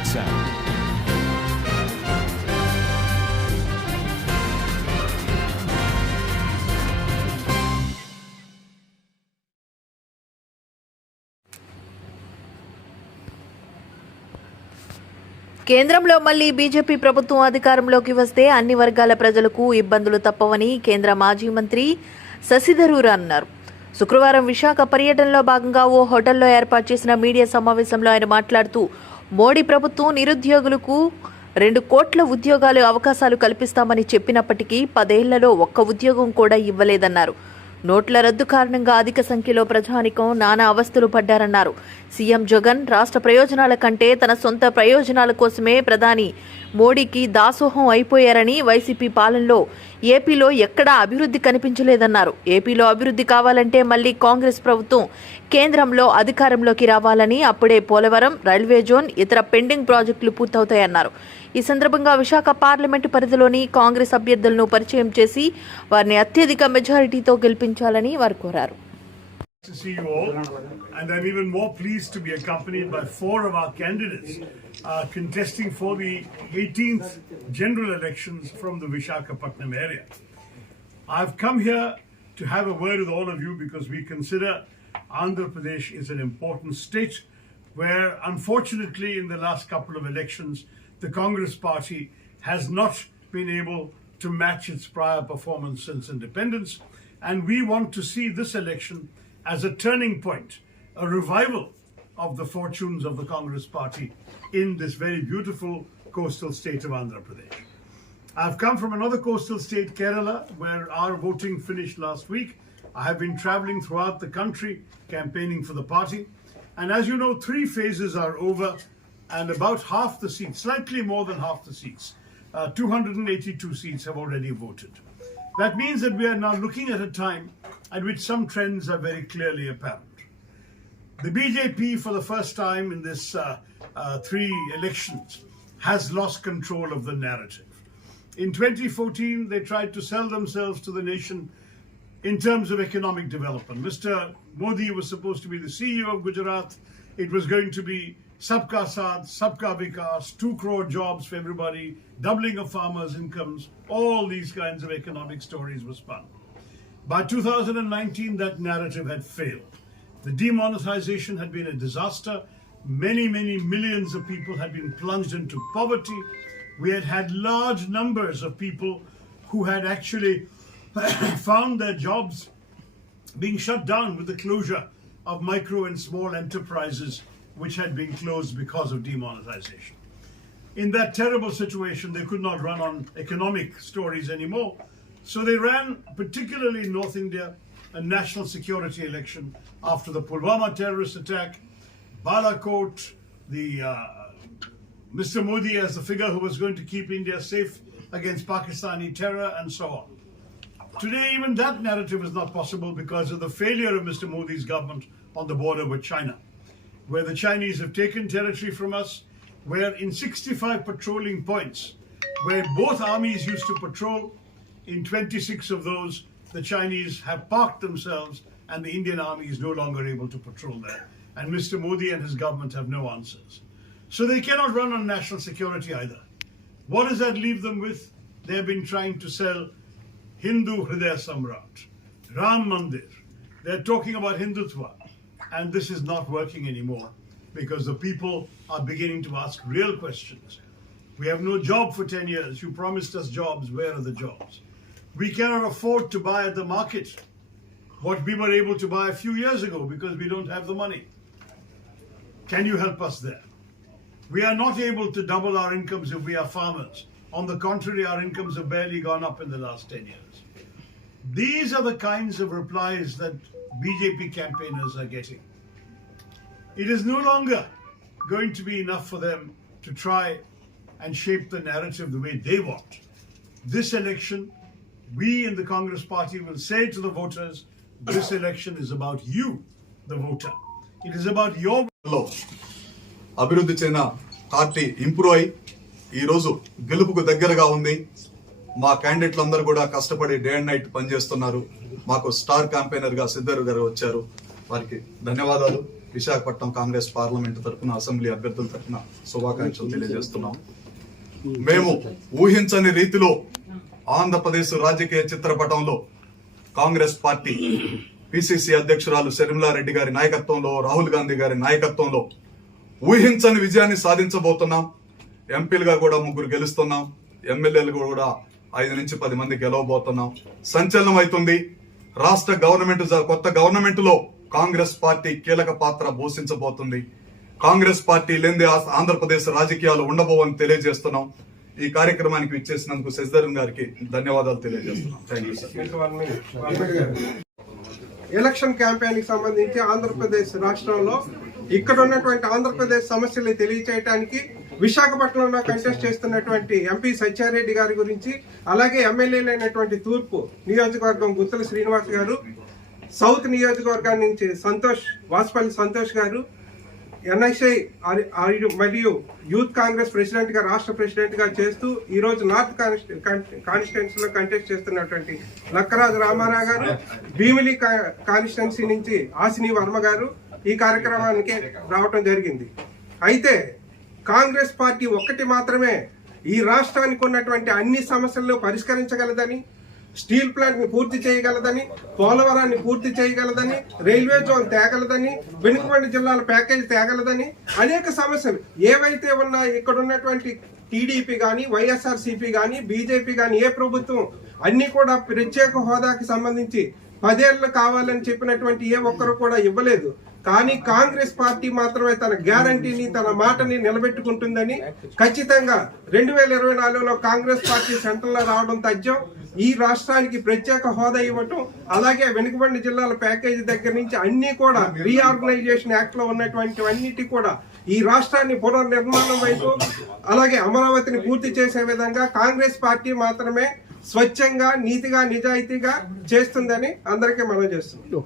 WhatsApp. కేంద్రంలో మళ్లీ బీజేపీ ప్రభుత్వం అధికారంలోకి వస్తే అన్ని వర్గాల ప్రజలకు ఇబ్బందులు తప్పవని కేంద్ర మాజీ మంత్రి శశిథరూర్ అన్నారు. శుక్రవారం విశాఖ పర్యటనలో భాగంగా ఓ హోటల్లో ఏర్పాటు చేసిన మీడియా సమావేశంలో ఆయన మాట్లాడుతూ మోడీ ప్రభుత్వం నిరుద్యోగులకు 2 కోట్ల ఉద్యోగాలు అవకాశాలు కల్పిస్తామని చెప్పినప్పటికీ 10 ఏళ్లలో ఒక్క ఉద్యోగం కూడా ఇవ్వలేదన్నారు. నోట్ల రద్దు కారణంగా అధిక సంఖ్యలో ప్రజానికం నానా అవస్థలు పడ్డారన్నారు. సీఎం జగన్ రాష్ట్ర ప్రయోజనాల కంటే తన సొంత ప్రయోజనాల కోసమే ప్రధాని మోడీకి దాసోహం అయిపోయారని, వైసీపీ పాలనలో ఏపీలో ఎక్కడా అభివృద్ధి కనిపించలేదన్నారు. ఏపీలో అభివృద్ధి కావాలంటే మళ్లీ కాంగ్రెస్ ప్రభుత్వం కేంద్రంలో అధికారంలోకి రావాలని, అప్పుడే పోలవరం, రైల్వే జోన్, ఇతర పెండింగ్ ప్రాజెక్టులు పూర్తవుతాయన్నారు. ఈ సందర్భంగా విశాఖ పార్లమెంటు పరిధిలోని కాంగ్రెస్ అభ్యర్థులను పరిచయం చేసి వారిని అత్యధిక మెజారిటీతో గెలిపించాలని వారు కోరారు. To see you all, and I'm even more pleased to be accompanied by 4 of our candidates contesting for the 18th general elections from the Visakhapatnam area. I've come here to have a word with all of you because we consider Andhra Pradesh is an important state where, unfortunately, in the last couple of elections, the Congress party has not been able to match its prior performance since independence, and we want to see this election as a turning point, a revival of the fortunes of the Congress party in this very beautiful coastal state of Andhra Pradesh. I've come from another coastal state, Kerala, where our voting finished last week. I have been traveling throughout the country campaigning for the party, and as you know, 3 phases are over and about half the seats, slightly more than half the seats, 282 seats have already voted. That means that we are now looking at a time at which some trends are very clearly apparent. The BJP, for the first time in this 3 elections, has lost control of the narrative. In 2014, they tried to sell themselves to the nation in terms of economic development. Mr. Modi was supposed to be the CEO of Gujarat. It was going to be Sabka Saath, Sabka Vikas, 2 crore jobs for everybody, doubling of farmers' incomes, all these kinds of economic stories were spun. By 2019, that narrative had failed. The demonetization had been a disaster. Many millions of people had been plunged into poverty. We had had large numbers of people who had actually found their jobs being shut down with the closure of micro and small enterprises which had been closed because of demonetization. In that terrible situation, they could not run on economic stories anymore. So they ran, particularly in North India, a national security election after the Pulwama terrorist attack, Balakot, Mr. Modi as the figure who was going to keep India safe against Pakistani terror, and so on. Today, even that narrative is not possible because of the failure of Mr. Modi's government on the border with China, where the Chinese have taken territory from us, where in 65 patrolling points, where both armies used to patrol, in 26 of those, the Chinese have parked themselves and the Indian army is no longer able to patrol there. And Mr. Modi and his government have no answers. So they cannot run on national security either. What does that leave them with? They have been trying to sell Hindu Hridaya Samrat, Ram Mandir. They're talking about Hindutva. And this is not working anymore because the people are beginning to ask real questions. We have no job for 10 years. You promised us jobs. Where are the jobs? We cannot afford to buy at the market what we were able to buy a few years ago because we don't have the money. Can you help us there? We are not able to double our incomes if we are farmers. On the contrary, our incomes have barely gone up in the last 10 years. These are the kinds of replies that BJP campaigners are getting. It is no longer going to be enough for them to try and shape the narrative the way they want. This election, we in the Congress party will say to the voters, this election is about you, the voter. It is about your... అభివృద్ధి చెందిన party improve అయి ఈరోజు గెలుపుకు దగ్గరగా ఉంది. మా క్యాండిడేట్లు అందరూ కూడా కష్టపడి డే అండ్ నైట్ పనిచేస్తున్నారు. మాకు స్టార్ క్యాంపెయినర్ గా సిద్ధరు గారు వచ్చారు, వారికి ధన్యవాదాలు. విశాఖపట్నం కాంగ్రెస్ పార్లమెంట్ తరఫున, అసెంబ్లీ అభ్యర్థుల తరఫున శుభాకాంక్షలు తెలియజేస్తున్నాం. మేము ఊహించని రీతిలో ఆంధ్రప్రదేశ్ రాజకీయ చిత్రపటంలో కాంగ్రెస్ పార్టీ పిసిసి అధ్యక్షురాలు షర్మిలారెడ్డి గారి నాయకత్వంలో, రాహుల్ గాంధీ గారి నాయకత్వంలో ఊహించని విజయాన్ని సాధించబోతున్నాం. ఎంపీలుగా కూడా 3 గెలుస్తున్నాం, ఎమ్మెల్యేలు కూడా 5 నుంచి 10 మంది గెలవబోతున్నాం. సంచలనం అవుతుంది. రాష్ట్ర గవర్నమెంట్, కొత్త గవర్నమెంట్ లో కాంగ్రెస్ పార్టీ కీలక పాత్ర పోషించబోతుంది. కాంగ్రెస్ పార్టీ లేనిదే ఆంధ్రప్రదేశ్ రాజకీయాలు ఉండబోవని తెలియజేస్తున్నాం. ఈ కార్యక్రమానికి విచ్చేసినందుకు శశిధరన్ గారికి ధన్యవాదాలు తెలియజేస్తున్నాం. Thank you sir. Election campaign కి సంబంధించి ఆంధ్రప్రదేశ్ రాష్ట్రంలో ఇక్కడ ఉన్నటువంటి ఆంధ్రప్రదేశ్ సమస్యలు తెలియచేయడానికి విశాఖపట్నంలో కంటెస్ట్ చేస్తున్నటువంటి ఎంపీ సత్యారెడ్డి గారి గురించి, అలాగే ఎమ్మెల్యేలైనటువంటి తూర్పు నియోజకవర్గం గుత్తల శ్రీనివాస్ గారు, సౌత్ నియోజకవర్గాన్ని నుంచి వాసుపల్లి సంతోష్ గారు, ఎన్ఐసై మరియు యూత్ కాంగ్రెస్ ప్రెసిడెంట్ గా, రాష్ట్ర ప్రెసిడెంట్ గా చేస్తూ ఈ రోజు నార్త్ కాన్స్టిట్యున్సీ లో కంటెస్ట్ చేస్తున్నటువంటి లక్కరాజు రామారావు గారు, భీమిలి కాన్స్టిట్యున్సీ నుంచి ఆసిని వర్మ గారు ఈ కార్యక్రమానికి రావటం జరిగింది. అయితే కాంగ్రెస్ పార్టీ ఒక్కటి మాత్రమే ఈ రాష్ట్రానికి ఉన్నటువంటి అన్ని సమస్యలను పరిష్కరించగలదని, స్టీల్ ప్లాంట్ ని పూర్తి చేయగలదని, పోలవరాన్ని పూర్తి చేయగలదని, రైల్వే జోన్ తేగలదని, వెనుకబడి జిల్లాల ప్యాకేజ్ తేగలదని, అనేక సమస్యలు ఏవైతే ఉన్నాయో ఇక్కడ ఉన్నటువంటి టీడీపీ గాని, వైఎస్ఆర్సీపీ గాని, బీజేపీ గాని ఏ ప్రభుత్వం అన్ని కూడా ప్రత్యేక హోదాకి సంబంధించి 10 ఏళ్ళు కావాలని చెప్పినటువంటి ఏ ఒక్కరు కూడా ఇవ్వలేదు. కానీ కాంగ్రెస్ పార్టీ మాత్రమే తన గ్యారంటీని, తన మాటని నిలబెట్టుకుంటుందని, ఖచ్చితంగా 2024లో కాంగ్రెస్ పార్టీ సెంట్రల్లో రావడం తథ్యం. ఈ రాష్ట్రానికి ప్రత్యేక హోదా ఇవ్వటం, అలాగే వెనుకబడిన జిల్లాల ప్యాకేజీ దగ్గర నుంచి అన్ని కూడా రీఆర్గనైజేషన్ యాక్ట్ లో ఉన్నటువంటి అన్నిటి కూడా ఈ రాష్ట్రాన్ని పునర్నిర్మాణం వైపు, అలాగే అమరావతిని పూర్తి చేసే విధంగా కాంగ్రెస్ పార్టీ మాత్రమే స్వచ్ఛంగా, నీతిగా, నిజాయితీగా చేస్తుందని అందరికీ మనం చేస్తున్నాం.